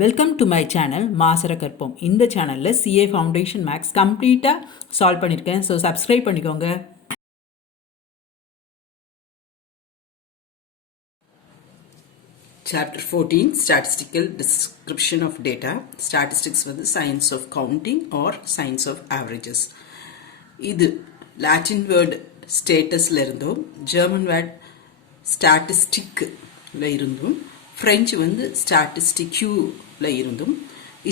Welcome to my channel மாசரகற்போம். இந்த சேனலில் சிஏ ஃபவுண்டேஷன் மேக்ஸ் கம்ப்ளீட்டாக சால்வ் பண்ணியிருக்கேன். ஸோ சப்ஸ்கிரைப் பண்ணிக்கோங்க. Chapter 14 Statistical Description of Data. Statistics was the science of counting or science of averages. இது Latin word statusல இருந்தும் German word statisticல இருந்தும் French வந்து statisticule இருந்தும்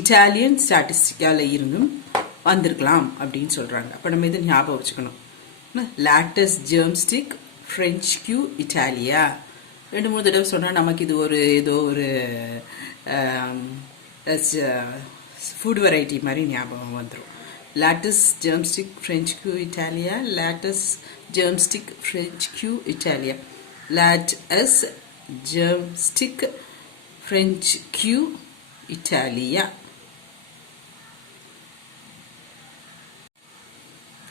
Italian statisticல இருந்தும் வந்திருக்கலாம் அப்படின்னு சொல்றாங்க. அப்ப நம்ம இதை ஞாபகம் வச்சுக்கணும். Latus germstic, French Q, Italia. ரெண்டு மூணு தடவை சொன்னால் நமக்கு இது ஒரு ஏதோ ஒரு ஃபுட் வெரைட்டி மாதிரி ஞாபகம் வந்துடும். லாட்டஸ் ஜெர்ம்ஸ்டிக் ஃப்ரெஞ்ச் கியூ இட்டாலியா, லாட்டஸ் ஜெர்ம்ஸ்டிக் ஃப்ரெஞ்ச் கியூ இட்டாலியா, லாட்டஸ் ஜெர்ம்ஸ்டிக் ஃப்ரெஞ்ச் கியூ இட்டாலியா.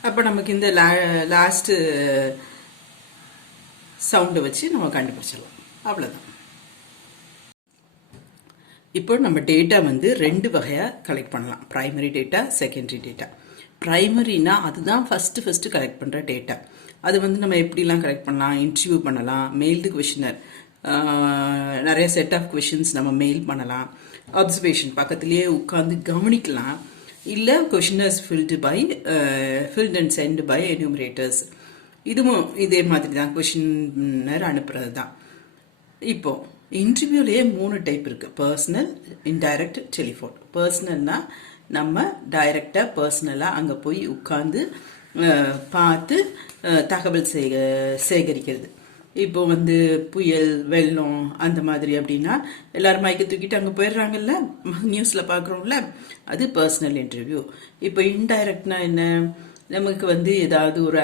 அப்போ நமக்கு இந்த லாஸ்ட்டு சவுண்டை வச்சு நம்ம கண்டுபிடிச்சிடலாம். அவ்வளோதான். இப்போ நம்ம டேட்டா வந்து ரெண்டு வகையாக கலெக்ட் பண்ணலாம். Primary data, secondary data. ப்ரைமரினா அதுதான் ஃபஸ்ட்டு கலெக்ட் பண்ணுற டேட்டா. அது வந்து நம்ம எப்படிலாம் கலெக்ட் பண்ணலாம்? இன்டர்வியூ பண்ணலாம், மெயில்டு கொஷினர், நிறைய செட் ஆஃப் கொஷின்ஸ் நம்ம மெயில் பண்ணலாம், அப்சர்வேஷன் பக்கத்துலேயே உட்காந்து கவனிக்கலாம், இல்லை questionnaires filled and sent by enumerators. இதுவும் இதே மாதிரி தான், கொஷினர் அனுப்புறது தான். இப்போ இன்டர்வியூலேயே 3 டைப் இருக்கு. Personal, indirect, telephone. பர்சனல்னா நம்ம டைரக்டாக பர்சனலாக அங்கே போய் உட்காந்து பார்த்து தகவல் சேகரிக்கிறது. இப்போ வந்து புயல், வெள்ளம் அந்த மாதிரி அப்படின்னா எல்லாரும் மைக்க தூக்கிட்டு அங்கே போயிடுறாங்கல்ல, நியூஸில் பார்க்குறோம்ல, அது பர்சனல் இன்டர்வியூ. இப்போ இன்டைரக்ட்னா என்ன? நமக்கு வந்து ஏதாவது ஒரு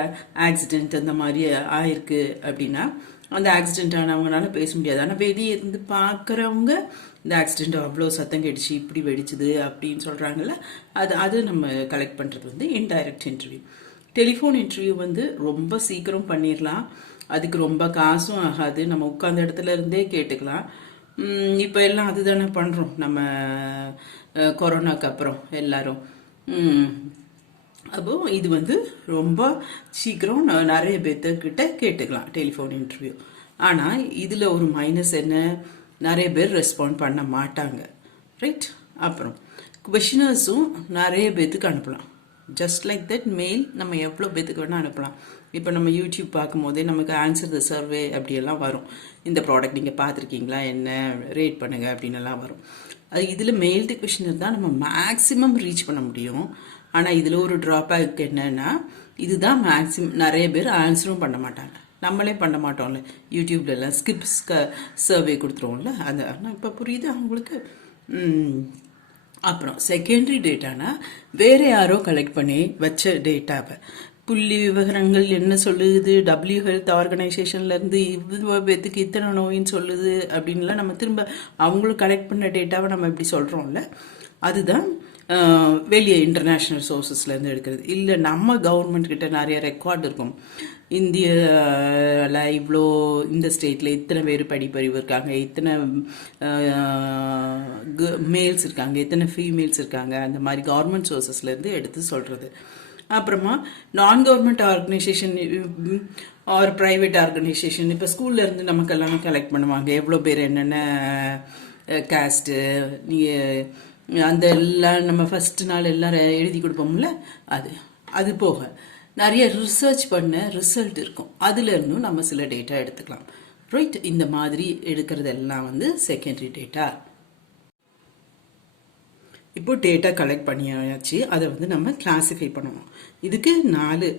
ஆக்சிடென்ட் அந்த மாதிரி ஆயிருக்கு அப்படின்னா அந்த ஆக்சிடென்ட் ஆனவங்களால பேச முடியாது. ஆனால் வெளியே இருந்து பார்க்குறவங்க இந்த ஆக்சிடென்ட் அவ்வளோ சத்தம் கடிச்சு இப்படி வெடிச்சுது அப்படின்னு சொல்கிறாங்கல்ல, அது நம்ம கலெக்ட் பண்ணுறது வந்து இன்டைரக்ட் இன்டர்வியூ. டெலிஃபோன் இன்டர்வியூ வந்து ரொம்ப சீக்கிரம் பண்ணிடலாம், அதுக்கு ரொம்ப காசும் ஆகாது, நம்ம உட்கார்ந்த இடத்துல இருந்தே கேட்டுக்கலாம். இப்போ எல்லாம் அதுதானே பண்ணுறோம் நம்ம கொரோனாக்கு அப்புறம் எல்லாரும். அப்போ இது வந்து ரொம்ப சீக்கிரம் நிறைய பேர்த்துக்கிட்ட கேட்டுக்கலாம் டெலிஃபோன் இன்டர்வியூ. ஆனால் இதில் ஒரு மைனஸ் என்ன? நிறைய பேர் ரெஸ்பாண்ட் பண்ண மாட்டாங்க, ரைட்? அப்புறம் கொஷினர்ஸும் நிறைய பேர்த்துக்கு அனுப்பலாம். ஜஸ்ட் லைக் தட் மெயில் நம்ம எவ்வளோ பேர்த்துக்கு வேணால் அனுப்பலாம். இப்போ நம்ம யூடியூப் பார்க்கும் போதே நமக்கு ஆன்சர் த சர்வே அப்படியெல்லாம் வரும். இந்த ப்ராடக்ட் நீங்கள் பார்த்துருக்கீங்களா, என்ன ரேட் பண்ணுங்கள் அப்படின்னு எல்லாம் வரும். அது இதில் மெயில்டு கொஷினர் தான் நம்ம மேக்ஸிமம் ரீச் பண்ண முடியும். ஆனால் இதில் ஒரு ட்ராபேக் என்னன்னா, இதுதான் மேக்ஸிமம் நிறைய பேர் ஆன்சரும் பண்ண மாட்டாங்க. நம்மளே பண்ண மாட்டோம்ல, யூடியூப்லலாம் ஸ்கிப்ஸ் சர்வே கொடுத்துருவோம்ல, அது. ஆனால் இப்போ புரியுது அவங்களுக்கு. அப்புறம் செகண்டரி டேட்டானா வேற யாரோ கலெக்ட் பண்ணி வச்ச டேட்டாவை, புள்ளி விவரங்கள் என்ன சொல்லுது, WHO ஹெல்த் ஆர்கனைசேஷன்லேருந்து இவ்வளோ பேத்துக்கு இத்தனை நோயின்னு சொல்லுது அப்படின்லாம் நம்ம திரும்ப அவங்களும் கலெக்ட் பண்ண டேட்டாவை நம்ம இப்படி சொல்கிறோம்ல, அதுதான் வெளியே இன்டர்நேஷ்னல் சோர்ஸஸ்லேருந்து எடுக்கிறது. இல்லை நம்ம கவர்மெண்ட் கிட்ட நிறைய ரெக்கார்டு இருக்கும். இந்தியாவில் இவ்வளோ, இந்த ஸ்டேட்டில் இத்தனை பேர் படிப்பறிவு இருக்காங்க, இத்தனை மேல்ஸ் இருக்காங்க, இத்தனை ஃபீமேல்ஸ் இருக்காங்க, அந்த மாதிரி கவர்மெண்ட் சோர்ஸஸ்லேருந்து எடுத்து சொல்கிறது. அப்புறமா நான் government organisation R private organisation, இப்போ ஸ்கூல்லேருந்து நமக்கு எல்லாமே கலெக்ட் பண்ணுவாங்க, எவ்வளோ பேர் என்னென்ன காஸ்ட்டு, அந்த எல்லாம் நம்ம ஃபஸ்ட்டு நாள் எல்லாரும் எழுதி கொடுப்போம்ல, அது போக நிறைய ரிசர்ச் பண்ண ரிசல்ட் இருக்கும், அதுலேருந்தும் நம்ம சில டேட்டா எடுத்துக்கலாம், ரைட்? இந்த மாதிரி எடுக்கிறதெல்லாம் வந்து செகண்டரி டேட்டா. இப்போ டேட்டா கலெக்ட் பண்ணியாச்சு, அதை வந்து நம்ம கிளாஸிஃபை பண்ணுவோம். இதுக்கு 4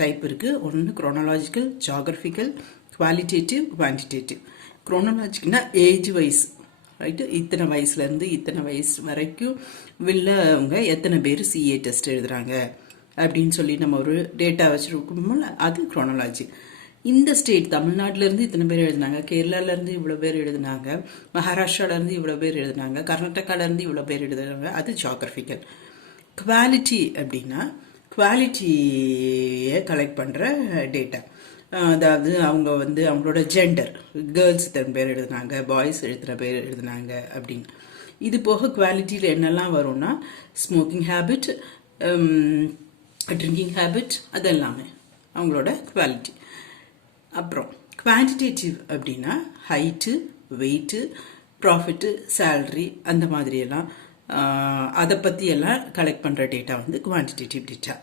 டைப் இருக்குது. ஒன்று குரோனாலாஜிக்கல், ஜியாகிரபிக்கல், குவாலிட்டேட்டிவ், குவான்டிடேட்டிவ். குரோனாலாஜிக்கல்னா ஏஜ் வைஸ், ரைட்டு? இத்தனை வயசுலேருந்து இத்தனை வயசு வரைக்கும் உள்ளவங்க எத்தனை பேர் சிஏ டெஸ்ட் எழுதுறாங்க அப்படின்னு சொல்லி நம்ம ஒரு டேட்டா வச்சுருக்கோம்ல, அது குரோனாலஜி. இந்த ஸ்டேட் தமிழ்நாட்டிலேருந்து இத்தனை பேர் எழுதினாங்க, கேரளாலேருந்து இவ்வளோ பேர் எழுதினாங்க, மகாராஷ்டிராலேருந்து இவ்வளோ பேர் எழுதினாங்க, கர்நாடகாலேருந்து இவ்வளோ பேர் எழுதுனாங்க, அது ஜியாகிரபிக்கல். குவாலிட்டி அப்படின்னா குவாலிட்டியை கலெக்ட் பண்ணுற டேட்டா. அதாவது அவங்க வந்து அவங்களோட ஜெண்டர், கேர்ள்ஸ் இத்தனை பேர் எழுதுனாங்க, பாய்ஸ் இத்தனை பேர் எழுதுனாங்க அப்படின்னு. இது போக குவாலிட்டியில் என்னெல்லாம் வரும்னா ஸ்மோக்கிங் ஹேபிட், ட்ரிங்கிங் ஹேபிட், அதெல்லாமே அவங்களோட குவாலிட்டி. அப்புறம் குவான்டிடேட்டிவ் அப்படின்னா ஹைட்டு, வெயிட்டு, ப்ராஃபிட்டு, சேல்ரி, அந்த மாதிரியெல்லாம் அதை பற்றியெல்லாம் கலெக்ட் பண்ணுற டேட்டா வந்து குவான்டிடேட்டிவ் டேட்டா.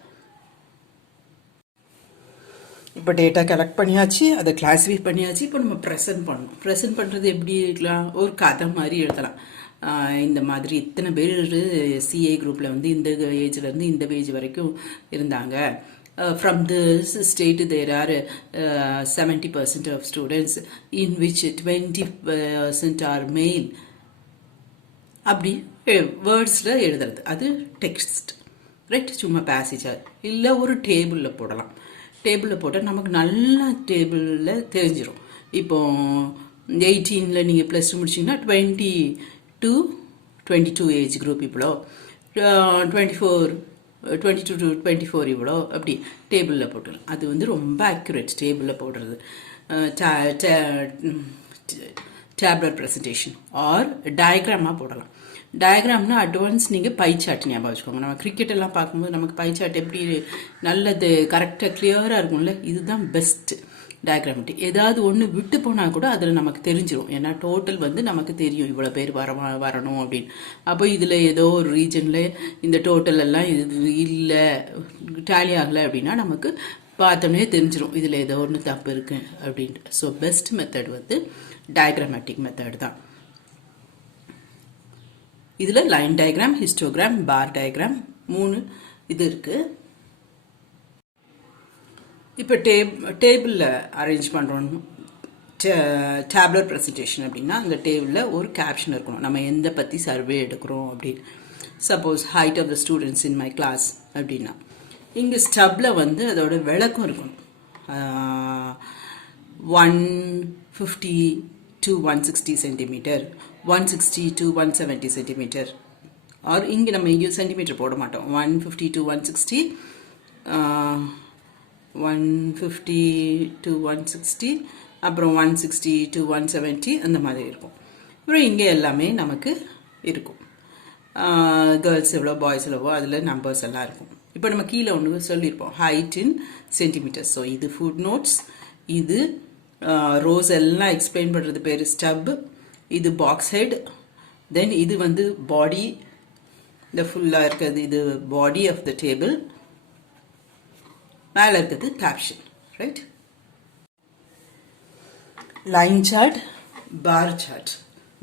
இப்போ டேட்டா கலெக்ட் பண்ணியாச்சு, அதை கிளாஸிஃபை பண்ணியாச்சு. இப்போ நம்ம ப்ரெசென்ட் பண்ணணும். ப்ரெசென்ட் பண்ணுறது எப்படி இருக்கலாம்? ஒரு கதை மாதிரி எழுதலாம். இந்த மாதிரி இத்தனை பேர் சிஏ குரூப்பில் வந்து இந்த ஏஜ்லேருந்து இந்த ஏஜ் வரைக்கும் இருந்தாங்க. From this state there are 70% of students in which 20% are male. அப்படி வேர்ட்ஸில் எழுதுறது அது டெக்ஸ்ட், ரைட்? சும்மா பேசேஜாக இல்லை ஒரு டேபிளில் போடலாம். டேபிளில் போட்டால் நமக்கு நல்லா டேபிளில் தெரிஞ்சிடும். இப்போ 18 நீங்கள் ப்ளஸ் டூ முடிச்சிங்கன்னா 22 ஏஜ் குரூப் இவ்வளோ, 22 to 24 இவ்வளோ, அப்படி டேபிளில் போட்டுடலாம். அது வந்து ரொம்ப அக்யூரேட் டேபிளில் போடுறது. டேப்லெட் ப்ரெசன்டேஷன் ஆர் டயக்ராமாக போடலாம். டயக்ராம்னா அட்வான்ஸ் நீங்கள் பை சார்ட் ஞாபகம் வச்சுக்கோங்க. நம்ம கிரிக்கெட் எல்லாம் பார்க்கும்போது நமக்கு பை சார்ட் எப்படி நல்லது கரெக்டாக கிளியராக இருக்கும்ல, இதுதான் பெஸ்ட் டயக்ராமெட்டிக். ஏதாவது ஒன்று விட்டு போனால் கூட அதில் நமக்கு தெரிஞ்சிடும். ஏன்னா டோட்டல் வந்து நமக்கு தெரியும் இவ்வளோ பேர் வரணும் அப்படின்னு. அப்போ இதில் ஏதோ ஒரு ரீஜனில் இந்த டோட்டல் எல்லாம் இது இல்லை, டேலி ஆகலை அப்படின்னா நமக்கு பார்த்தோன்னே தெரிஞ்சிடும் இதில் ஏதோ ஒன்று தப்பு இருக்கு அப்படின்ட்டு. ஸோ பெஸ்ட் மெத்தட் வந்து டயக்ராமேட்டிக் மெத்தட் தான். இதில் லைன் டயக்ராம், ஹிஸ்டோகிராம், பார் டயக்ராம், 3 இது இருக்குது. இப்போ டேபிளில் அரேஞ்ச் பண்ணுறோம். டேப்லெட் ப்ரெசன்டேஷன் அப்படின்னா அந்த டேபிளில் ஒரு கேப்ஷன் இருக்கணும். நம்ம எந்த பற்றி சர்வே எடுக்கிறோம் அப்படின்னு. Suppose height of the students in my class அப்படின்னா இங்கே ஸ்டப்பில் வந்து அதோட விளக்கம் இருக்கணும். 150 to 160 centimetre, 160 to 170 centimetre. Or இங்கே நம்ம இங்கே சென்டிமீட்டர் போட மாட்டோம். 150 to 160, 150 to 160, அப்புறம் 160 to 170 அந்த மாதிரி இருக்கும். அப்புறம் இங்கே எல்லாமே நமக்கு இருக்கும். கேர்ள்ஸ் எவ்வளோ, பாய்ஸ் எவ்வளவோ அதில் நம்பர்ஸ் எல்லாம் இருக்கும். இப்போ நம்ம கீழே ஒன்று சொல்லியிருப்போம், ஹைட் இன் சென்டிமீட்டர். ஸோ இது ஃபுட் நோட்ஸ், இது ரோஸ் எல்லாம் எக்ஸ்பிளைன் பண்ணுறது பேர் ஸ்டப், இது பாக்ஸ் ஹெட், தென் இது வந்து பாடி, இந்த ஃபுல்லாக இருக்கிறது இது பாடி ஆஃப் த டேபிள், மேலே இருக்கிறது caption, right? Line chart, bar chart.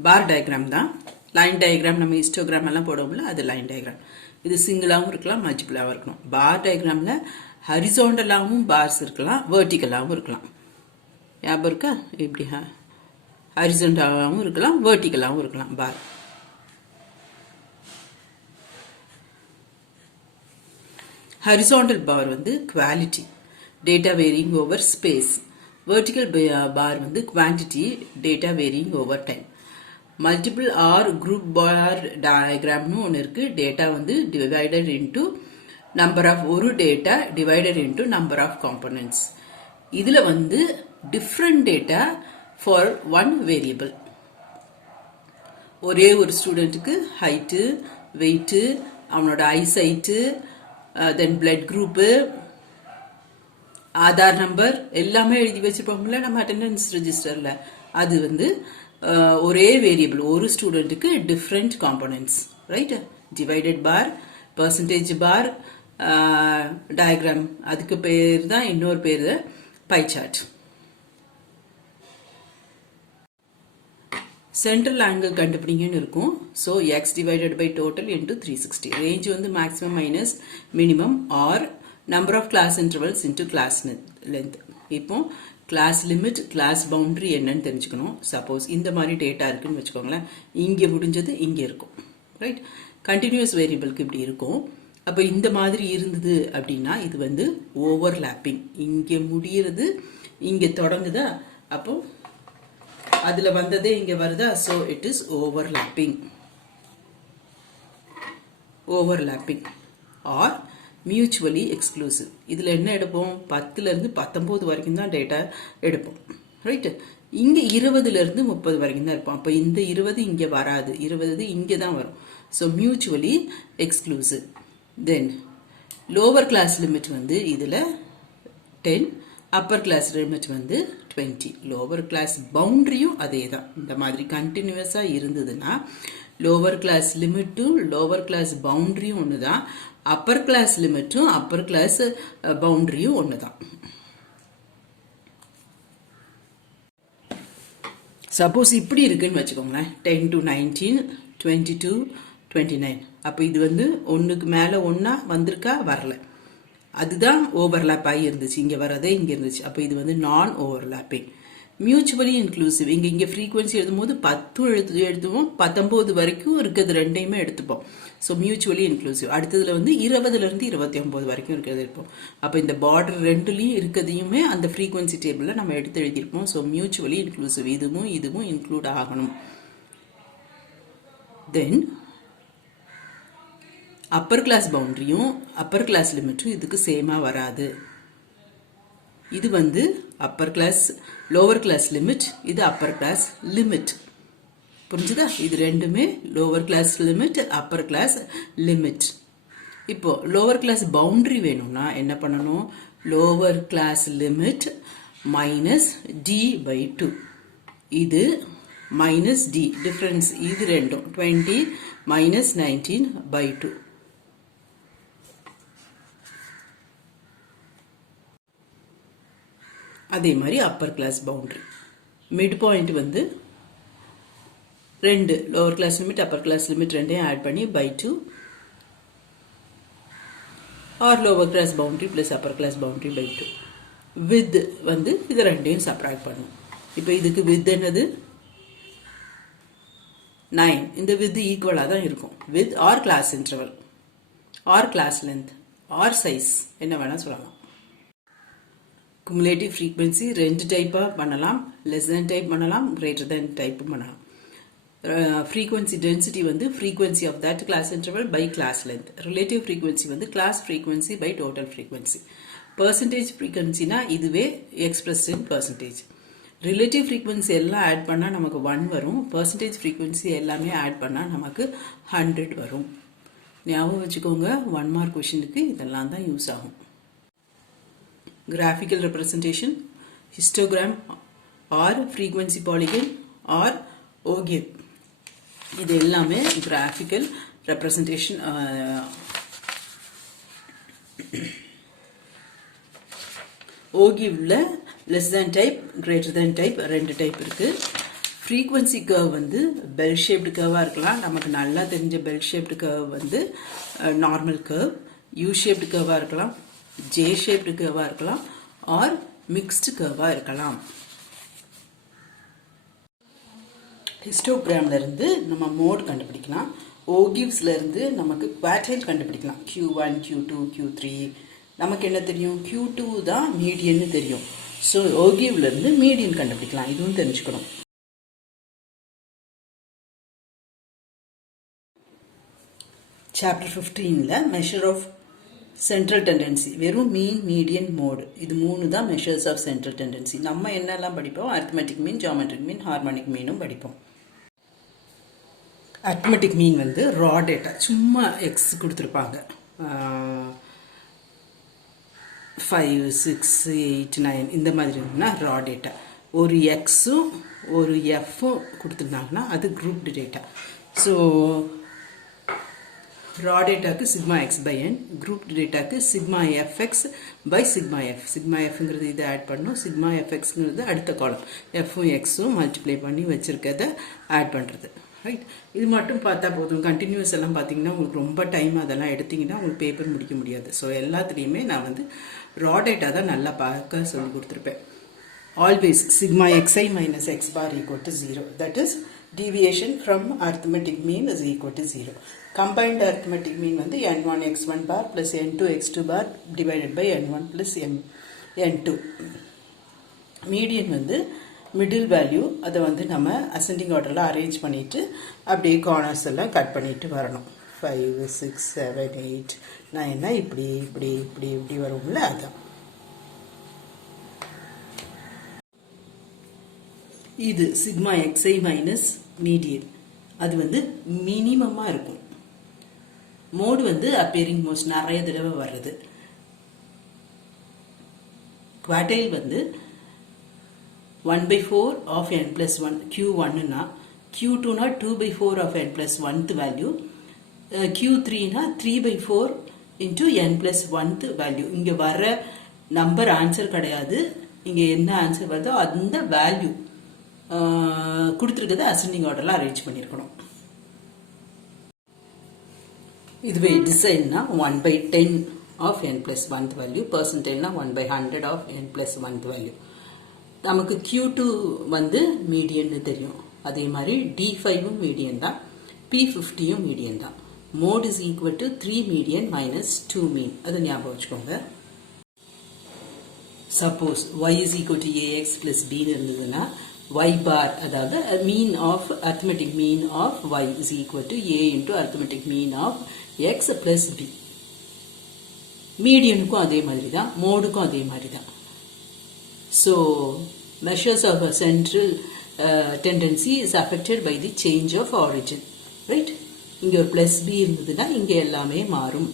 Bar diagram தான். லைன் டயக்ராம் நம்ம ஹிஸ்டோகிராம் எல்லாம் போடுவோம்ல, அது லைன் டயக்ராம். இது சிங்கிளாகவும் இருக்கலாம், மல்டிபிளாகவும் இருக்கலாம். பார் டயக்ராமில் ஹரிசாண்டலாகவும் பார்ஸ் இருக்கலாம், வேர்ட்டிக்கலாகவும் இருக்கலாம். ஞாபகம் இருக்கா? இப்படி ஹரிசாண்டலாகவும் இருக்கலாம், வேர்ட்டிக்கலாகவும் இருக்கலாம் பார். ஹரிசாண்டல் பார் வந்து quality, data varying over space. Vertical bar வந்து quantity, data varying over time. Multiple or group bar டயக்ராம்னு ஒன்று இருக்கு. டேட்டா வந்து டிவைடட் இன்டு நம்பர் ஆஃப், ஒரு data divided into number of components. இதில் வந்து different data for one variable. ஒரே ஒரு ஸ்டூடெண்ட்டுக்கு ஹைட்டு, வெயிட்டு, அவனோட eyesight, then blood group, Aadhaar number எல்லாமே எழுதி வச்சிருப்போம்ல நம்ம அட்டெண்டன்ஸ் ரெஜிஸ்டரில். அது வந்து ஒரே வேரியபிள், ஒரு ஸ்டூடெண்ட்டுக்கு different components, right? Divided bar, percentage bar, diagram, அதுக்கு பேர் தான் இன்னொரு பேர் பை சார்ட். சென்ட்ரல் ஆங்கிள் கண்டுபிடிங்கன்னு இருக்கும். So x divided by total into 360. Range வந்து maximum minus minimum or number of class intervals into class length. இப்போ கிளாஸ் லிமிட், கிளாஸ் பவுண்டரி என்னன்னு தெரிஞ்சுக்கணும். சப்போஸ் இந்த மாதிரி டேட்டா இருக்குன்னு வச்சுக்கோங்களேன், இங்கே முடிஞ்சது இங்கே இருக்கும், ரைட்? கண்டினியூஸ் வேரியபிளுக்கு இப்படி இருக்கும். அப்போ இந்த மாதிரி இருந்தது அப்படின்னா இது வந்து ஓவர்லாப்பிங். இங்கே முடிகிறது, இங்கே தொடங்குதா, அப்போ அதில் வந்ததே இங்கே வருதா. So it is overlapping. Overlapping are mutually exclusive. இதில் என்ன எடுப்போம், 10லேருந்து 19 வரைக்கும் தான் டேட்டா எடுப்போம். ரைட்டு, இங்கே 20லேருந்து 30 வரைக்கும் தான் இருப்போம். அப்போ இந்த 20 இங்கே வராது, 20 இங்கே தான் வரும். So mutually exclusive. Then lower class limit வந்து இதில் 10, அப்பர் கிளாஸ் லிமிட் வந்து 20. லோவர் கிளாஸ் பவுண்டரியும் அதே தான். இந்த மாதிரி கண்டினியூஸாக இருந்ததுன்னா லோவர் கிளாஸ் லிமிட்டும் லோவர் கிளாஸ் பவுண்டரியும் ஒன்று தான், அப்பர் கிளாஸ் லிமிட்டும் அப்பர் கிளாஸ் பவுண்டரியும் ஒன்று தான். சப்போஸ் இப்படி இருக்குன்னு வச்சுக்கோங்களேன், 10 to 19, 20 to 29. அப்போ இது வந்து ஒன்றுக்கு மேலே ஒன்றா வந்திருக்கா, வரல. அதுதான் ஓவர்லேப் ஆகி இருந்துச்சு, இங்கே வரதே இங்கே இருந்துச்சு. அப்போ இது வந்து நான் ஓவர்லேப்பிங். மியூச்சுவலி இன்க்ளூசிவ், இங்கே ஃப்ரீக்வன்சி எழுதும்போது 10 எழுதுவோம், 19 வரைக்கும் இருக்கிறது ரெண்டையுமே எடுத்துப்போம். So mutually inclusive. அடுத்ததுல வந்து 20லேருந்து 29 வரைக்கும் இருக்கிறது இருப்போம். அப்போ இந்த பார்டர் ரெண்டுலேயும் இருக்கிறதையுமே அந்த ஃப்ரீக்வன்சி டேபிளில் நம்ம எடுத்து எழுதியிருப்போம். ஸோ மியூச்சுவலி இன்க்ளூசிவ், இதுவும் இன்க்ளூட் ஆகணும். தென் அப்பர் கிளாஸ் பவுண்டரியும் அப்பர் கிளாஸ் லிமிட்டும் இதுக்கு சேமாக வராது. இது வந்து upper class lower class limit, இது அப்பர் கிளாஸ் லிமிட். புரிஞ்சுதா? இது ரெண்டுமே lower class limit, upper class limit. இப்போ லோவர் கிளாஸ் பவுண்டரி வேணும்னா என்ன பண்ணணும், lower class limit minus d/2. இது மைனஸ் d, டிஃபரன்ஸ் இது ரெண்டும் 20 மைனஸ் 19/2. அதே மாதிரி upper class boundary mid point வந்து 2, lower class limit upper class limit ரெண்டையும் ஆட் பண்ணி /2, or lower class boundary plus upper class boundary /2. With வந்து இது ரெண்டையும் சப்ராக்ட் பண்ணும். இப்போ இதுக்கு வித் என்னது 9. இந்த வித் ஈக்குவலாக தான் இருக்கும். Width or class interval or class length or size என்ன வேணால் சொல்லலாம். குமுலேட்டிவ் ஃப்ரீக்வன்சி ரெண்டு டைப்பாக பண்ணலாம், லெஸ் தேன் டைப் பண்ணலாம், கிரேட்டர் தேன் டைப் பண்ணலாம். ஃப்ரீக்வன்சி டென்சிட்டி வந்து frequency of that class interval by class length. Relative frequency வந்து class frequency by total frequency. Percentage ஃப்ரீக்வன்சினா இதுவே express in percentage. Relative frequency எல்லாம் ஆட் பண்ணால் நமக்கு 1 வரும், பர்சன்டேஜ் ஃப்ரீக்வன்சி எல்லாமே ஆட் பண்ணால் நமக்கு 100 வரும். ஞாபகம் வச்சுக்கோங்க, 1 மார்க் கொஷினுக்கு இதெல்லாம் தான் யூஸ் ஆகும். Graphical representation, histogram or frequency polygon or ogive. இது எல்லாமே graphical representation. ogivல less than type, greater than type ரெண்டு டைப் இருக்கு. frequency curve வந்து bell shaped curve இருக்கலாம். நமக்கு நல்லா தெரிஞ்ச bell shaped curve வந்து normal curve, U shaped curve இருக்கலாம், J shaped curve இருக்கலாம், ஆர் mixed curve இருக்கலாம். ஹிஸ்டோகிராம்ல இருந்து நம்ம மோட் கண்டுபிடிக்கலாம். ஓகிவ்ஸ்ல இருந்து நமக்கு குவார்டைல் கண்டுபிடிக்கலாம். Q1, Q2, Q3. நமக்கு என்ன தெரியும், Q2 தான் மீடியன்னு தெரியும். ஸோ ஓகிவ்ல இருந்து மீடியன் கண்டுபிடிக்கலாம். இதுவும் தெரிஞ்சுக்கணும். சாப்டர் 15ல மெஷர் ஆஃப் சென்ட்ரல் டெண்டன்சி, வெறும் மீன், மீடியன், மோடு, இது 3 தான் மெஷர்ஸ் ஆஃப் சென்ட்ரல் டெண்டன்சி. நம்ம என்னெல்லாம் படிப்போம், அரித்மெட்டிக் மீன், ஜியோமெட்ரிக் மீன், ஹார்மோனிக் மீனும் படிப்போம். அரித்மெட்டிக் மீன் வந்து ரா டேட்டா, சும்மா எக்ஸ் கொடுத்துருப்பாங்க, 5, 6, 8, 9 இந்த மாதிரி இருந்ததுன்னா ரா டேட்டா. ஒரு எக்ஸும் ஒரு எஃப்பும் கொடுத்துருந்தாங்கன்னா அது குரூப்டு டேட்டா. ஸோ ரா டேட்டாக்கு sigma x by n, group டேட்டாக்கு sigma f x by sigma f. Sigma எஃப்ங்கிறது இதை ஆட் பண்ணணும், சிக்மா எஃப்எக்ஸ்ங்கிறது அடுத்த காலம், எஃப்பும் எக்ஸும் மல்டிப்ளை பண்ணி வச்சுருக்கதை ஆட் பண்ணுறது. ரைட், இது மட்டும் பார்த்தா போதும். கண்டினியூஸ் எல்லாம் பார்த்தீங்கன்னா உங்களுக்கு ரொம்ப டைம் அதெல்லாம் எடுத்திங்கன்னா உங்களுக்கு பேப்பர் முடிக்க முடியாது. ஸோ எல்லாத்துலேயுமே நான் வந்து ரா டேட்டா தான் நல்லா பார்க்க சொல்லி கொடுத்துருப்பேன். Always sigma xi minus x bar equal to 0. That is deviation from arithmetic mean is equal to 0. Combined arithmetic mean வந்து n1 x1 bar plus n2 x2 bar divided by n1 plus n2. Median வந்து middle value, அதை வந்து நம்ம ascending orderல arrange பண்ணிட்டு அப்படியே corners எல்லாம் cut பண்ணிட்டு வரணும். 5 6 7 8 9 இப்படி இப்படி இப்படி இப்படி வரும்ல அதான். இது சிக்மா xi மைனஸ் மீடியன், அது வந்து மினிமமாக இருக்கும். மோடு வந்து அப்பேரிங் மோஸ்ட் நிறைய தடவை வர்றது. குவார்டைல் வந்து 1/4 of n plus 1 q1னா q2னா 2/4 of n plus 1th value, q3னா 3/4 into n plus 1th value. இங்கே வர நம்பர் ஆன்சர் கிடையாது, இங்கே என்ன ஆன்சர் வருதோ அந்த வேல்யூ கொடுத்துருக்கதை அசெண்டிங் ஆர்டரில் அரேஞ்ச் பண்ணியிருக்கணும். இதுவே டிசைன்னா 1/10 of n plus 1th value, பர்சன்டைல்னா 1/100 of n plus 1th value. நமக்கு Q2 வந்து மீடியன்னு தெரியும், அதே மாதிரி D5 மீடியன் தான், P50 மீடியன் தான். Mode is equal to 3 median minus 2 mean, அதை ஞாபகம் வச்சுக்கோங்க. Suppose y is equal to ax plus b இருந்ததுன்னா y bar, அதாவது mean of arithmetic mean of y is equal to a into arithmetic mean of x plus b. மீடியனுக்கும் அதே மாதிரி தான், மோடுக்கும் அதே மாதிரி தான். So measures of a central tendency is affected by the change of origin, right? இங்கே ஒரு பிளஸ் பி இருந்ததுன்னா இங்கே எல்லாமே மாறும்.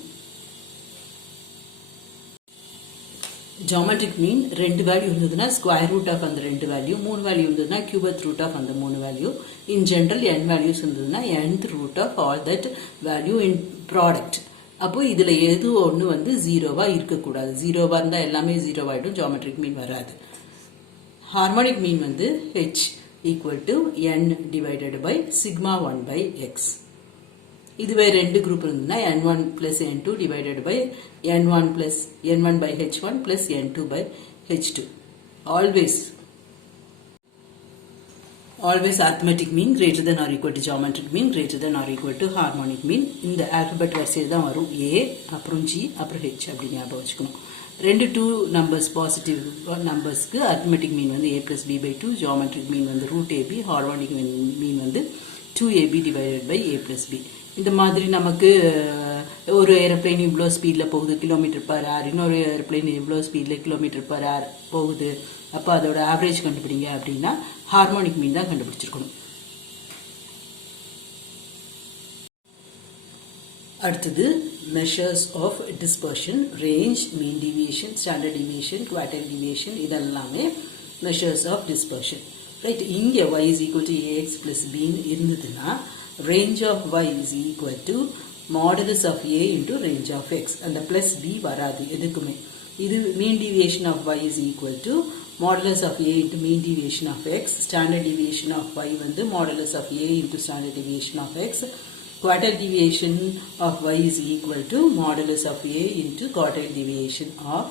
ஜாமெட்ரிக் மீன் 2 வேல்யூ இருந்ததுன்னா ஸ்கொயர் ரூட் ஆஃப் அந்த 2 வேல்யூ, 3 வேல்யூ இருந்ததுன்னா கியூபத் ரூட் ஆஃப் அந்த 3 value. In general n values இருந்ததுன்னா nth root of all that value in product. அப்போ இதில் எது ஒன்று வந்து ஜீரோவாக இருக்கக்கூடாது, ஜீரோவாக இருந்தால் எல்லாமே ஜீரோவாகிடும், ஜாமெட்ரிக் மீன் வராது. ஹார்மோனிக் மீன் வந்து h equal to n divided by sigma 1 by x. இதுவே 2 குரூப் இருந்ததுன்னா n1 plus n2 divided by n1 plus n1 by h1 plus n2 by h2. Always arithmetic mean greater than or equal to geometric mean greater than or equal to harmonic mean. இந்த alphabet வரிசையில் தான் வரும், a அப்புறம் g அப்புறம் h அப்படி ஞாபகம் வச்சுக்கணும். 2 numbers positive நம்பர்ஸ்க்கு arithmetic mean வந்து a plus b by 2, geometric mean வந்து root ab, harmonic mean வந்து 2ab divided by a plus b. இந்த மாதிரி நமக்கு ஒரு ஏரோப்ளைன் இவ்வளோ ஸ்பீடில் போகுது கிலோமீட்டர் பர் ஹவர், இன்னொரு ஏரோப்ளைன் இவ்வளோ ஸ்பீடில் கிலோமீட்டர் பர் ஹவர் போகுது, அப்போ அதோட ஆவரேஜ் கண்டுபிடிங்க அப்படின்னா ஹார்மோனிக் மீன் தான் கண்டுபிடிச்சிருக்கணும். அடுத்தது measures of dispersion, range, mean deviation, standard deviation, quartile deviation, இதெல்லாமே மெஷர்ஸ் ஆஃப் டிஸ்பர்ஷன், ரைட்? இங்கே y is equal to ax plus b இருந்ததுன்னா range of y is equal to modulus of a into range of x. அந்த plus b வராது எதுக்குமே. இது mean deviation of y is equal to modulus of a into mean deviation of x. Standard deviation of y வந்து modulus of a into standard deviation of x. Quartile deviation of y is equal to modulus of a into quartile deviation of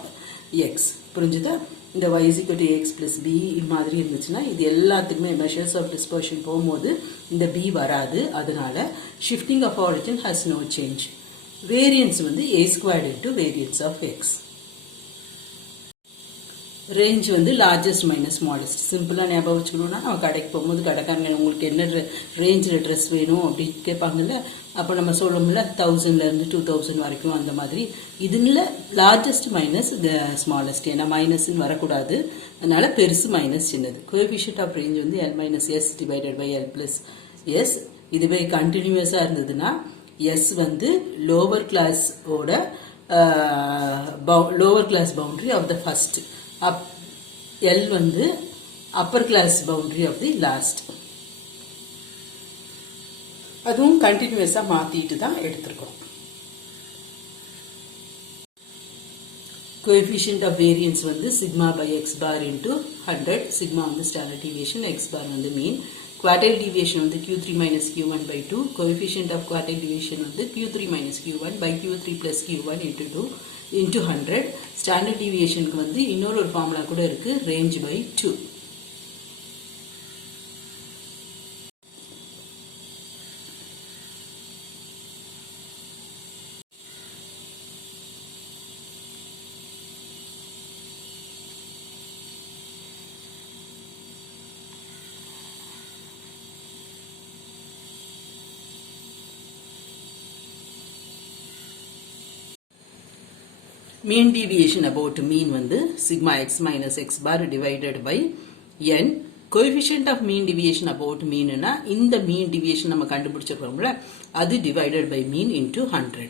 x. புரிஞ்சுதா? இந்த y is equal to x plus b மாதிரி இருந்துச்சுன்னா இது எல்லாத்துக்குமே measures of dispersion போகும்போது இந்த b வராது, அதனால shifting of origin has no change. Variance வந்து a squared into variance of x. Range வந்து லார்ஜஸ்ட் மைனஸ் ஸ்மாலஸ்ட். சிம்பிளாக ஞாபகம் வச்சுக்கணும்னா நம்ம கடைக்கு போகும்போது கடைக்காரங்க உங்களுக்கு என்ன ரேஞ்சில் ட்ரெஸ் வேணும் அப்படின்னு கேட்பாங்கல்ல, அப்போ நம்ம சொல்லணும்ல 1000லேருந்து 2000 வரைக்கும் அந்த மாதிரி. இதுல லார்ஜஸ்ட் மைனஸ் ஸ்மாலஸ்ட், ஏன்னா மைனஸ்ன்னு வரக்கூடாது, அதனால பெருசு மைனஸ் சின்னது. கோஎஃபிஷியன்ட் ஆஃப் ரேஞ்ச் வந்து l minus s divided by l plus s. இதுவே கண்டினியூஸாக இருந்ததுன்னா எஸ் வந்து லோவர் கிளாஸோட lower class boundary of the first, L வந்து upper class boundary of the last. அதுவும் கண்டினியூஸா மாத்திட்டு தான் எடுத்திருக்கோம். கோஎஃபிஷியன்ட் ஆஃப் வேரியன்ஸ் வந்து sigma by x bar into 100. Sigma வந்து ஸ்டாண்டர்ட் டிவியேஷன், எக்ஸ் பார் வந்து மீன். குவார்டைல் டிவியேஷன் வந்து q3 minus q1 by 2. Coefficient of quartile deviation வந்து q3 minus q1 by q3 plus q1 into 2 into 100. Standard டிவியேஷனுக்கு வந்து இன்னொரு ஒரு formula கூட இருக்கு, range by 2. mean deviation about mean வந்து sigma x minus x bar divided by n. coefficient of mean deviation about mean னா இந்த mean deviation நம்ம கண்டுபிடிச்சிருக்கோம்ல அது divided by mean into 100.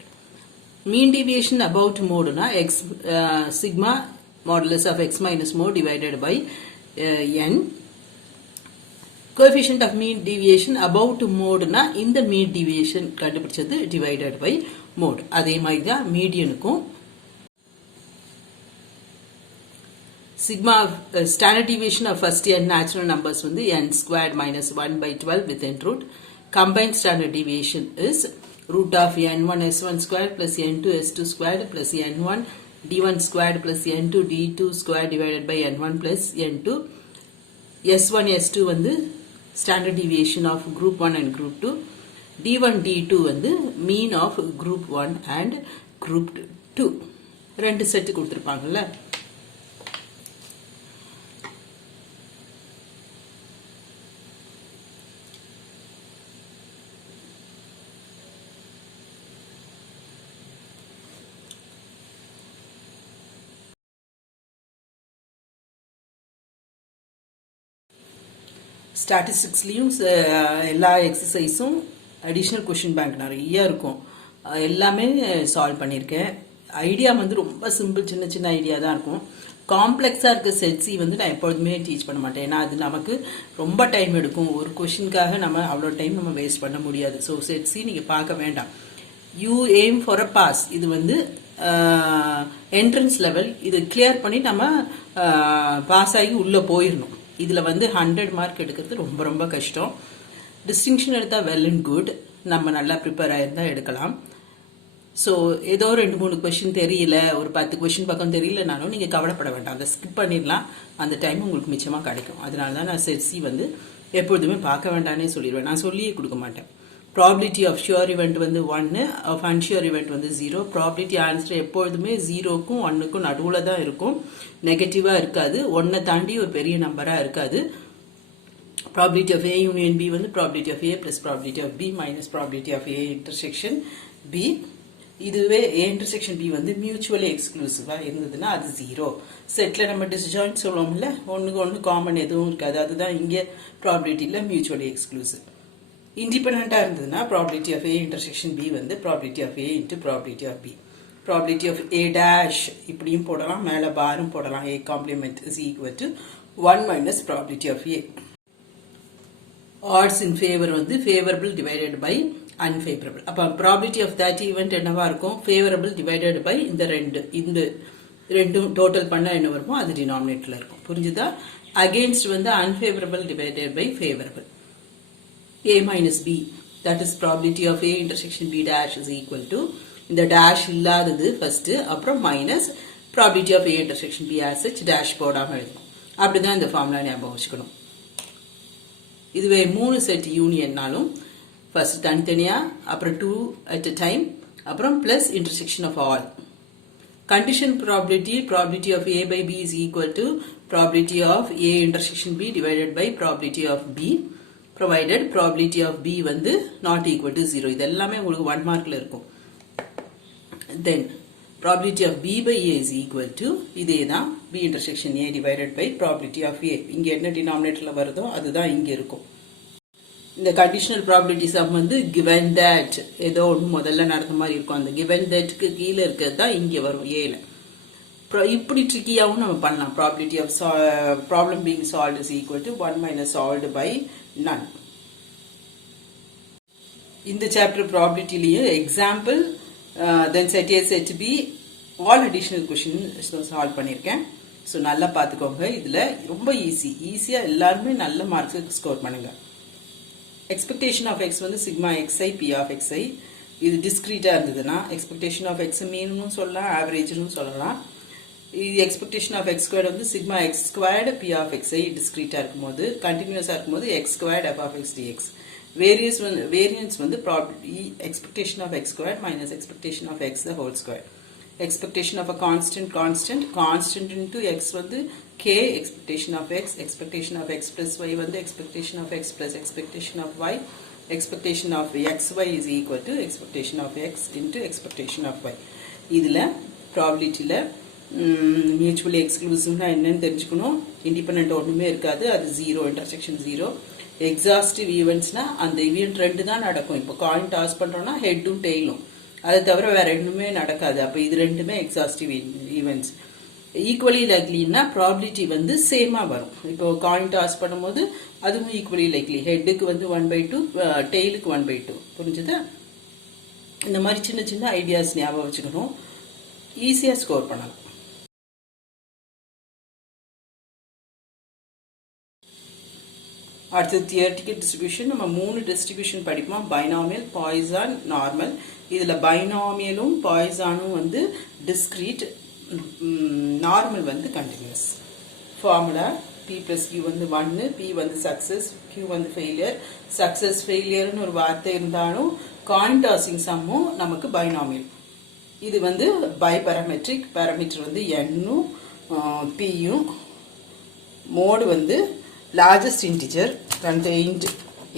mean deviation about mode னா x sigma modulus of x minus mode divided by n. coefficient of mean deviation about mode னா இந்த mean deviation கண்டுபிடிச்சது divided by mode. அதே மாதிரி தான் மீடியனுக்கும் sigma standard deviation of first n natural numbers வந்து n squared minus 1 by 12 with n root. Combined standard deviation is root of n1 s1 squared plus n2 s2 squared plus n1 d1 squared plus n2 d2 squared divided by n1 plus n2. s1 s2 வந்து standard deviation of group 1 and group 2. d1 d2 வந்து mean of group 1 and group 2. ரெண்டு set கொடுத்திருப்பாங்கல்ல. ஸ்டாட்டிஸ்டிக்ஸ்லேயும் எல்லா எக்ஸசைஸும் additional question bank நிறைய இருக்கும். எல்லாமே solve பண்ணியிருக்கேன். Idea வந்து ரொம்ப சிம்பிள் சின்ன சின்ன ஐடியா தான் இருக்கும். காம்ப்ளெக்ஸாக இருக்க செட்ஸி வந்து நான் எப்பொழுதுமே டீச் பண்ண மாட்டேன். ஏன்னா அது நமக்கு ரொம்ப டைம் எடுக்கும். ஒரு கொஷினுக்காக நம்ம அவ்வளோ டைம் நம்ம வேஸ்ட் பண்ண முடியாது. ஸோ செட்ஸி நீங்கள் பார்க்க வேண்டாம். You aim for a pass, இது வந்து என்ட்ரன்ஸ் லெவல். இது கிளியர் பண்ணி நம்ம பாஸ் ஆகி உள்ளே போயிடணும். இதில் வந்து 100 மார்க் எடுக்கிறது ரொம்ப ரொம்ப கஷ்டம். டிஸ்டிங்ஷன் எடுத்தால் வெல் அண்ட் குட், நம்ம நல்லா ப்ரிப்பேர் ஆகிருந்தால் எடுக்கலாம். ஸோ ஏதோ 2-3 கொஷின் தெரியல, ஒரு 10 கொஷின் பக்கம் தெரியலனாலும் நீங்கள் கவலைப்பட வேண்டாம். அதை ஸ்கிப் பண்ணிடலாம். அந்த டைம் உங்களுக்கு மிச்சமாக கிடைக்கும். அதனால தான் நான் செட்ஸி வந்து எப்பொழுதுமே பார்க்க வேண்டாம்னே சொல்லிடுவேன். நான் சொல்லியே கொடுக்க மாட்டேன். ப்ராபிலிட்டி ஆஃப் ஷியோர் இவெண்ட் வந்து 1, ஆஃப் அன்ஷியோர் இவெண்ட் வந்து 0. ப்ராபிலிட்டி ஆன்சர் எப்பொழுதுமே 0க்கும் 1க்கும் நடுவில் தான் இருக்கும். நெகட்டிவாக இருக்காது. 1 தாண்டி ஒரு பெரிய நம்பராக இருக்காது. Probability of A union B வந்து probability of A plus probability of B minus probability of A intersection B. இதுவே ஏ இன்டர்செக்ஷன் பி வந்து மியூச்சுவலி எக்ஸ்க்ளூசிவாக இருந்ததுன்னா அது 0. செட்டில் நம்ம டிஸ்ஜாயின்ட் சொல்லுவோம்ல, ஒன்றுக்கு ஒன்று காமன் எதுவும் இருக்காது. அதுதான் இங்கே ப்ராபிலிட்டியில் மியூச்சுவலி எக்ஸ்க்ளூசிவ். இண்டிபெண்டாக இருந்ததுன்னா probability of A intersection B வந்து probability of A into probability of B. Probability of A dash இப்படியும் போடலாம், மேலே பாரும் போடலாம். A complement is equal to 1 minus probability of A. Odds in favour வந்து ஃபேவரபிள் டிவைடட் பை அன்ஃபேவரபிள். அப்போ probability of that event என்னவா இருக்கும்? Favourable divided by இந்த ரெண்டும் டோட்டல் பண்ண என்ன வருமோ அது டினாமினேட்டரில் இருக்கும். புரிஞ்சுதா? அகெயின்ஸ்ட் வந்து unfavourable divided by favourable. A minus B, that is probability of A intersection B dash is equal to இந்த dash இல்லாதது first, அப்புறம் minus probability of A intersection B as such dash போடாமல் எழுதணும். அப்படிதான் இந்த ஃபார்முலா ஞாபகம் வச்சுக்கணும். இதுவே 3 செட் யூனியன்னாலும் first தனித்தனியா, அப்புறம் 2 at a time, அப்புறம் plus intersection of all. Condition probability of A by B is equal to probability of A intersection B divided by probability of B. provided probability of B வந்து not equal to 0. இது எல்லாமே உங்களுக்கு 1 மார்க்ல இருக்கும். Then probability of B by A is equal to இதே தான் B intersection A divided by probability of A. இங்க என்ன டினாமினேட்டர்ல வருதோ அதுதான் இங்க இருக்கும். இந்த கண்டிஷனல் ப்ராபிலிட்டி சம் வந்து given that ஏதோ ஒன்று முதல்ல நடந்த மாதிரி இருக்கும். அந்த given thatக்கு கீழே இருக்கிறது தான் இங்கே வரும் ஏல. இப்படி ட்ரிக்கியாகவும் நம்ம பண்ணலாம். Probability of problem being solved is equal to 1 minus solved by none. இந்த சாப்டர் ப்ராபிலிட்டிலேயே example then set A set B all additional question solve பண்ணியிருக்கேன். ஸோ நல்லா பார்த்துக்கோங்க. இதில் ரொம்ப ஈஸியாக எல்லாருமே நல்ல மார்க்ஸ் ஸ்கோர் பண்ணுங்க. எக்ஸ்பெக்டேஷன் ஆஃப் எக்ஸ் வந்து sigma x i p of x i. இது டிஸ்கிரீட்டாக இருந்ததுன்னா எக்ஸ்பெக்டேஷன் ஆஃப் எக்ஸ் மீனும் சொல்லலாம், ஆவரேஜ்னு சொல்லலாம். இது எக்ஸ்பெக்டேஷன் ஆஃப் எக்ஸ் ஸ்கொயர்டு வந்து sigma x squared p of x i டிஸ்கிரீட்டாக இருக்கும்போது, கண்டினியூஸாக இருக்கும்போது x squared f of x d x. Variance வந்து expectation of x squared minus expectation of x the whole square. expectation of a constant into x வந்து k, expectation of x plus y வந்து expectation of x plus expectation of y, expectation of xy is equal to expectation of x into expectation of y. இதில் ப்ராபபிலிட்டியில் mutually எக்ஸ்க்ளூசிவ்னா என்னன்னு தெரிஞ்சுக்கணும். Independent ஒன்றுமே இருக்காது, அது 0, intersection 0. Exhaustive ஈவெண்ட்ஸ்னால் அந்த event 2 தான் நடக்கும். இப்போ காயின் டாஸ் பண்ணுறோன்னா ஹெட்டும் டெய்லும், அதை தவிர வேறு ரெண்டுமே நடக்காது. அப்போ இது ரெண்டுமே எக்ஸாஸ்டிவ் ஈவெண்ட்ஸ். ஈக்குவலி லைக்லின்னா ப்ராபிலிட்டி வந்து சேமாக வரும். இப்போ காயின் டாஸ் பண்ணும்போது அதுவும் ஈக்குவலி லைக்லி, ஹெட்டுக்கு வந்து 1/2, டெய்லுக்கு 1/2. புரிஞ்சுதா? இந்த மாதிரி சின்ன சின்ன ஐடியாஸ் ஞாபகம் வச்சுக்கணும், ஈஸியாக ஸ்கோர் பண்ணலாம். அடுத்து தியரட்டிக்கல் டிஸ்ட்ரிபியூஷன். நம்ம 3 டிஸ்ட்ரிபியூஷன் படிப்போம், பைனாமியல், பாய்சான், நார்மல். இதில் பைனாமியலும் பாய்சானும் வந்து டிஸ்கிரீட், நார்மல் வந்து continuous. Formula P plus Q வந்து 1, P வந்து சக்ஸஸ், Q வந்து ஃபெயிலியர். சக்ஸஸ் ஃபெயிலியர்னு ஒரு வார்த்தை இருந்தாலும் காயின் டாஸிங் சம்மும் நமக்கு பைனாமியல். இது வந்து பைபராமெட்ரிக், பாராமீட்டர் வந்து N-ம் P-யும், மோடு வந்து largest integer contained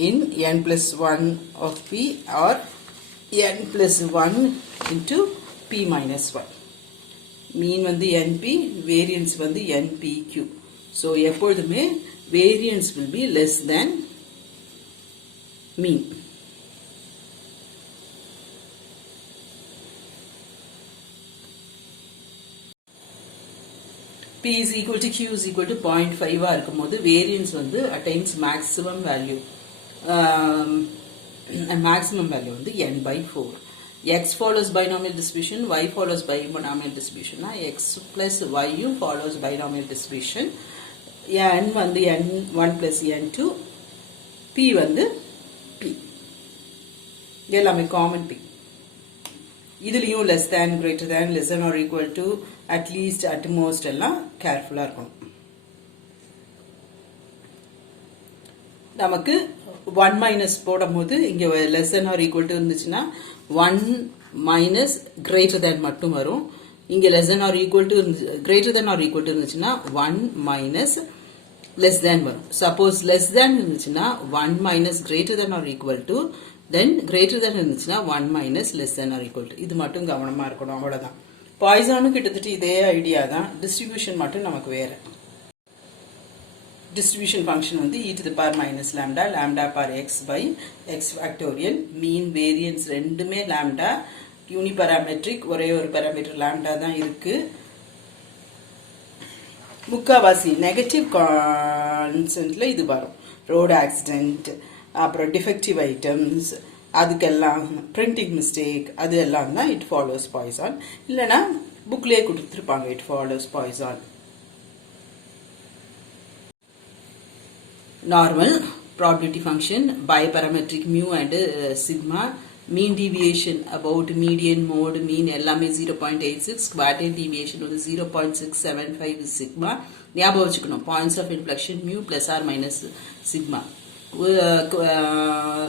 in n plus 1 of P or n plus 1 into P minus 1. Mean வந்து NP, variance வந்து NPQ. So எப்பொழுதுமே variance will be less than mean. P is equal to Q is equal to 0.5 இருக்கும்போது variance வந்து attains maximum value. Maximum value வந்து n/4. X follows binomial distribution, Y follows binomial distribution. X plus Y follows binomial distribution. N வந்து N1 plus N2, P வந்து P. எல்லாமே common P. இதுலயும் less than, greater than, less than or equal to, at least, at most எல்லாம் கேர்ஃபுல்லா இருக்கணும். நமக்கு 1 minus போடும்போது இங்க less than or equal to இருந்துச்சுன்னா 1 minus greater than மட்டும் வரும். இங்க less than or equal to, greater than or equal to இருந்துச்சுன்னா 1 minus less than வரும். சப்போஸ் less than இருந்துச்சுன்னா 1 minus greater than or equal to, then greater than இருந்துச்சுன்னா 1 minus less than or equal to. இது மட்டும் கவனமா இருக்கணும், அவ்வளவுதான். பாய்சானும் கிட்டத்தட்ட இதே ஐடியா தான், டிஸ்ட்ரிபியூஷன் மட்டும் நமக்கு வேற. டிஸ்ட்ரிபியூஷன் ஃபங்க்ஷன் வந்து e to the power minus lambda, lambda power x by x factorial. Mean variance ரெண்டுமே lambda, யூனிபராமெட்ரிக், ஒரே ஒரு பாராமீட்டர் lambda தான் இருக்கு. முக்காவாசி நெகட்டிவ் கான்ஸ்டன்ட்ல இது வரும். ரோடு ஆக்சிடென்ட், அப்புறம் டிஃபெக்டிவ் ஐட்டம்ஸ், அதுக்கெல்லாம் பிரிண்டிங் மிஸ்டேக், அது எல்லாம் தான் இட் ஃபாலோஸ் பாய்சான். இல்லைனா புக்லேயே கொடுத்துருப்பாங்க it follows Poisson. Normal probability function, biparametric mu and sigma. Mean deviation about median mode mean எல்லாமே 0.86, குவார்டைல் டீவியேஷன் வந்து 0.675 சிக்மா. ஞாபகம் வச்சுக்கணும், points of inflection mu plus or minus sigma.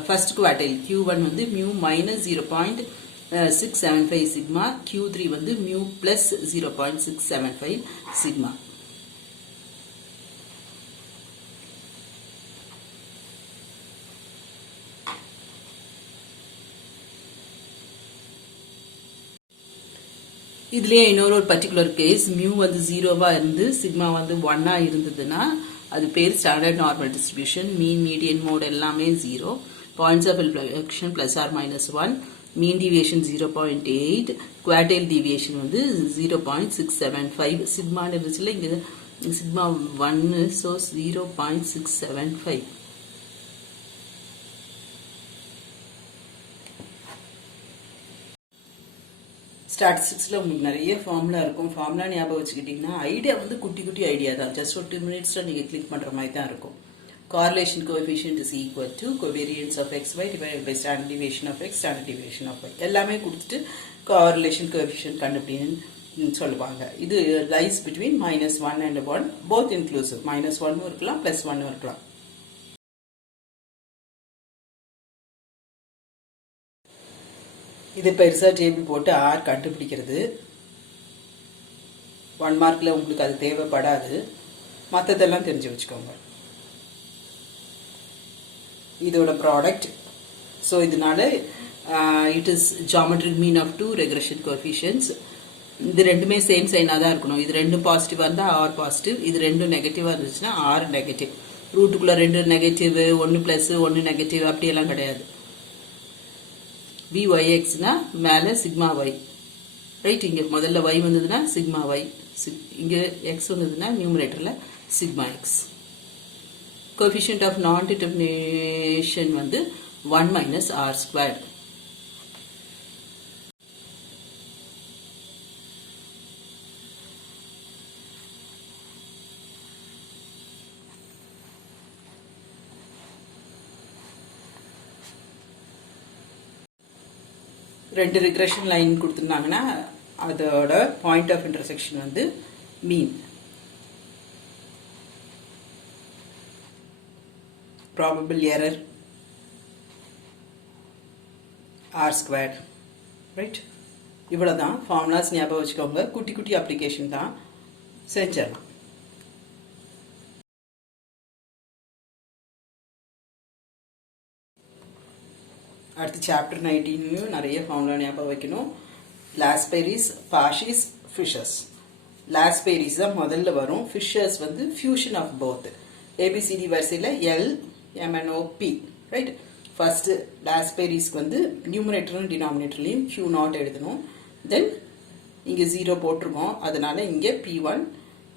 First quartile Q1 வந்து mu minus 0.675 sigma, Q3 வந்து mu plus 0.675 sigma. இதுலேயே இன்னொரு particular case, mu வந்து 0வா இருந்து சிக்மா வந்து 1ஆ இருந்ததுன்னா அது பேர் standard normal distribution. Mean, median, mode எல்லாமே 0. Points of inflection plus or minus 1. Mean deviation 0.8, quartile deviation வந்து 0.675. சிக்மான்னு இருந்துச்சுல, இங்கே சிக்மா 1, ஸோ 0.675. ஸ்டாட்டிஸ்டிக்ஸில் உங்களுக்கு நிறைய ஃபார்முலா இருக்கும். ஃபார்முலா ஞாபகம் வச்சுக்கிட்டிங்கன்னா ஐடியா வந்து குட்டி குட்டி ஐடியா தான், ஜஸ்ட் ஒரு 2 minutesல நீங்கள் கிளிக் பண்ணுற மாதிரி தான் இருக்கும். correlation coefficient is equal to covariance of xy divided by standard deviation of x, standard deviation of y. எல்லாமே கொடுத்துட்டு correlation coefficient கண்டுபிடின்னு சொல்லுவாங்க. இது lies between -1 and 1, both inclusive. -1 இருக்கலாம், +1 இருக்கலாம். இது பெருசாக டேபிள் போட்டு ஆர் கண்டுபிடிக்கிறது 1 மார்க்கில் உங்களுக்கு அது தேவைப்படாது, மற்றதெல்லாம் தெரிஞ்சு வச்சுக்கோங்க. இதோட ப்ராடக்ட். ஸோ இதனால it is geometric mean of 2 regression coefficients. இது ரெண்டுமே சேம் சைனாக தான் இருக்கணும். இது ரெண்டும் பாசிட்டிவாக இருந்தால் ஆர் பாசிட்டிவ், இது ரெண்டும் நெகட்டிவாக இருந்துச்சுன்னா ஆர் நெகட்டிவ். ரூட்டுக்குள்ளே ரெண்டு நெகட்டிவ், ஒன்று ப்ளஸ் ஒன்று நெகட்டிவ் அப்படியெல்லாம் கிடையாது. vyxனா மேலே சிக்மா ஒய், ரைட். இங்கே முதல்ல y வந்ததுன்னா சிக்மா ஒய், இங்கே எக்ஸ் வந்ததுன்னா நியூமரேட்டரில் sigma x. Coefficient of non determination வந்து 1 மைனஸ் ஆர் ஸ்கொயர். ரெண்டு ரிக்ரெஷன் லைன் கொடுத்துருந்தாங்கன்னா அதோட பாயிண்ட் ஆஃப் இன்டர்செக்ஷன் வந்து mean. Probable error r square, right. இவ்வளோதான் ஃபார்முலாஸ், ஞாபகம் வச்சுக்கோங்க. குட்டி குட்டி அப்ளிகேஷன் தான், செஞ்சிடலாம். அடுத்து சாப்டர் 19 நிறைய ஃபார்முலா ஞாபகம் வைக்கணும். லாஸ்பெரிஸ், பாஷிஸ், ஃபிஷர்ஸ். லாஸ்பெரிஸ் தான் முதல்ல வரும். ஃபிஷர்ஸ் வந்து ஃபியூஷன் ஆஃப் போத். ஏபிசிடி வரிசையில் LMNOP, ரைட். ஃபர்ஸ்ட் லாஸ்பெரிஸ்க்கு வந்து நியூமரேட்டரும் டினாமினேட்டர்லையும் Q0 எழுதணும். தென் இங்கே 0 போட்டிருக்கோம், அதனால இங்கே P1,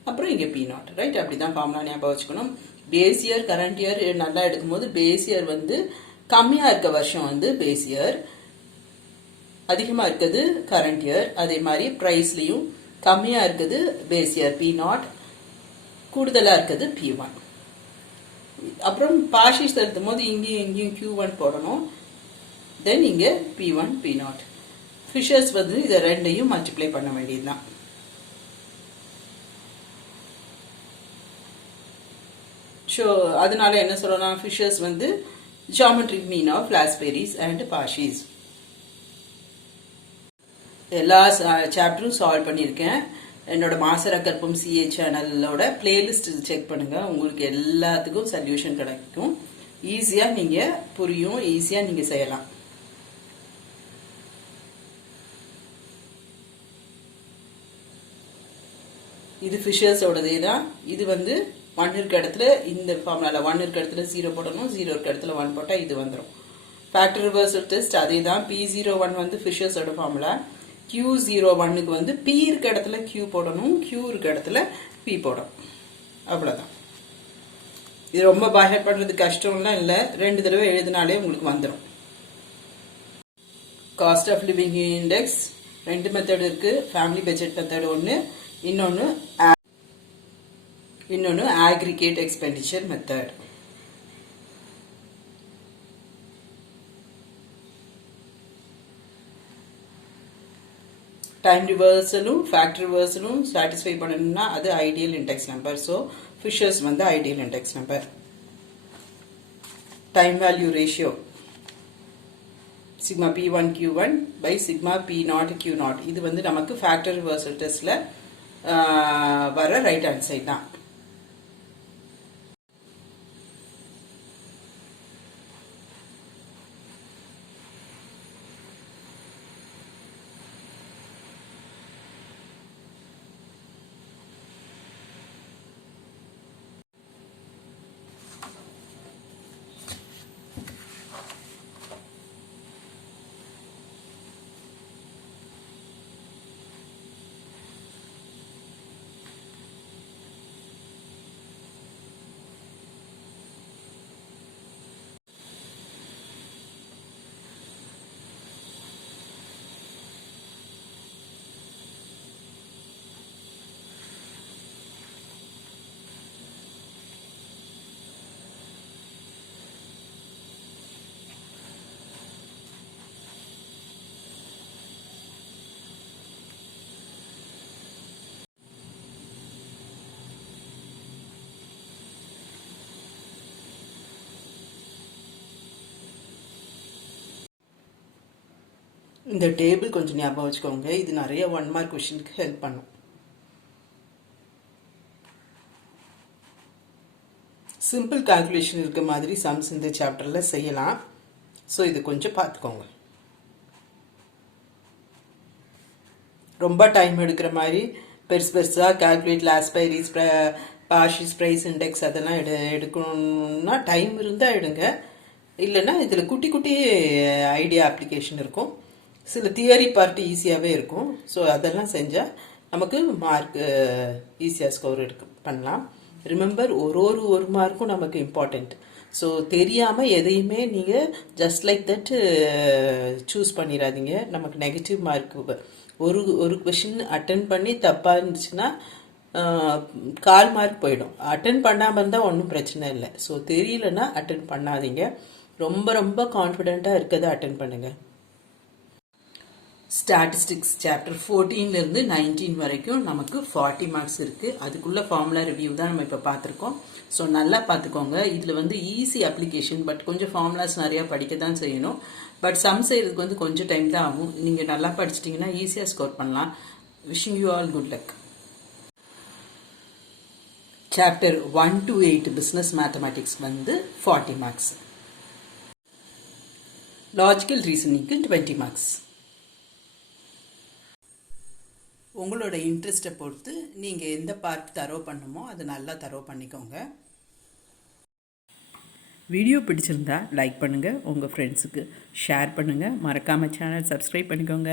அப்புறம் இங்கே P0, ரைட். அப்படி தான் ஃபார்முலா ஞாபகம் வச்சுக்கணும். பேஸ் இயர், கரண்ட் இயர் நல்லா எடுக்கும்போது பேஸ் இயர் வந்து கம்மியாக இருக்க வருஷம் வந்து பேஸ் இயர், அதிகமாக இருக்குது கரண்ட் இயர். அதே மாதிரி ப்ரைஸ்லையும் கம்மியாக இருக்குது பேஸ் இயர் P0, கூடுதலாக இருக்குது P1. அப்புறம் பாஷிஸ் எழுதும் போது இங்கேயும் இங்கேயும் Q1 போடணும். தென் இங்கே P1, P0. ஃபிஷர்ஸ் வந்து இதை ரெண்டையும் மல்டிப்ளை பண்ண வேண்டியதுதான். ஸோ அதனால என்ன சொல்லலாம், ஃபிஷர்ஸ் வந்து geometric mean of Laspberries and Parshis. எல்லா சாப்டரும் சால்வ் பண்ணியிருக்கேன். என்னோட மாசரக்கற்பம் CA சேனலோட பிளேலிஸ்ட் செக் பண்ணுங்க, உங்களுக்கு எல்லாத்துக்கும் சொல்யூஷன் கிடைக்கும். ஈஸியாக நீங்கள் புரியும், ஈஸியாக நீங்கள் செய்யலாம். இது ஃபிஷர்ஸோடதே தான். இது வந்து 1 இருக்க இடத்துல இந்த ஃபார்முலாவில் 1 இருக்க இடத்துல 0 போடணும், 0 இருக்க இடத்துல 1 போட்டால் இது வந்துடும். ஃபேக்டர் ரிவர்சல் டெஸ்ட் அதே தான். P01 வந்து ஃபிஷர்ஸோட ஃபார்முலா. Q01க்கு வந்து P இருக்க இடத்துல Q போடணும், Q இருக்க இடத்துல P போடணும். அவ்வளோதான். இது ரொம்ப பைஹார்ட் பண்ணுறது கஷ்டம்லாம் இல்லை, 2 தடவை எழுதினாலே உங்களுக்கு வந்துடும். Cost of living index 2 method இருக்குது. ஃபேமிலி பட்ஜெட் மெத்தட் ஒன்று, இன்னொன்று aggregate expenditure method. டைம் ரிவர்சலும் ஃபேக்டர் ரிவர்சலும் சாட்டிஸ்ஃபை பண்ணணும்னா அது ideal index number. So Fisher's வந்து ideal index number. Time value ratio sigma P1 Q1 by sigma P0 Q0. இது வந்து நமக்கு ஃபேக்டர் ரிவர்சல் டெஸ்ட்ல வர ரைட் ஹேண்ட் சைட் தான். இந்த டேபிள் கொஞ்சம் ஞாபகம் வச்சுக்கோங்க, இது நிறைய 1 மார்க் கொஸ்டினுக்கு ஹெல்ப் பண்ணும். சிம்பிள் கால்குலேஷன் இருக்க மாதிரி சம்ஸ் இந்த சாப்டரில் செய்யலாம். ஸோ இது கொஞ்சம் பார்த்துக்கோங்க. ரொம்ப டைம் எடுக்கிற மாதிரி பெருசாக calculate Laspeyres Paasche price index அதெல்லாம் எடுக்கணும்னா டைம் இருந்தால் எடுங்க. இல்லைன்னா இதில் குட்டி குட்டி ஐடியா அப்ளிகேஷன் இருக்கும், சில தியரி பார்ட் ஈஸியாகவே இருக்கும். ஸோ அதெல்லாம் செஞ்சால் நமக்கு மார்க் ஈஸியாக ஸ்கோர் பண்ணலாம். ரிமெம்பர் ஒரு மார்க்கும் நமக்கு இம்பார்ட்டண்ட். ஸோ தெரியாமல் எதையுமே நீங்கள் ஜஸ்ட் லைக் தட் சூஸ் பண்ணிடாதீங்க. நமக்கு நெகட்டிவ் மார்க் ஒரு கொஷின் அட்டன் பண்ணி தப்பாக இருந்துச்சுன்னா 1/4 மார்க் போயிடும். அட்டன் பண்ணாமல் இருந்தால் ஒன்றும் பிரச்சனை இல்லை. ஸோ தெரியலன்னா அட்டன் பண்ணாதீங்க. ரொம்ப கான்ஃபிடெண்ட்டாக இருக்கிறத அட்டன் பண்ணுங்கள். ஸ்டாட்டிஸ்டிக்ஸ் சாப்டர் 14லேருந்து 19 வரைக்கும் நமக்கு 40 மார்க்ஸ் இருக்குது. அதுக்குள்ளே ஃபார்முலா ரிவ்யூ தான் நம்ம இப்போ பார்த்துருக்கோம். ஸோ நல்லா பார்த்துக்கோங்க. இதில் ஈஸி அப்ளிகேஷன், பட் கொஞ்சம் ஃபார்முலாஸ் நிறையா படிக்க தான் செய்யணும். பட் சம் செய்கிறதுக்கு கொஞ்சம் டைம் தான் ஆகும். நீங்கள் நல்லா படிச்சிட்டிங்கன்னா ஈஸியாக ஸ்கோர் பண்ணலாம். Wishing you all good luck. Chapter 1 to 8 business mathematics 40 marks. Logical ரீசனிங்க்கு 20 மார்க்ஸ். உங்களோட இன்ட்ரெஸ்ட்டை பொறுத்து நீங்கள் எந்த பார்ட் தரோ பண்ணுமோ அது நல்லா தரோ பண்ணிக்கோங்க. வீடியோ பிடிச்சிருந்தா லைக் பண்ணுங்கள், உங்கள் ஃப்ரெண்ட்ஸுக்கு ஷேர் பண்ணுங்கள், மறக்காமல் சேனல் சப்ஸ்கிரைப் பண்ணிக்கோங்க.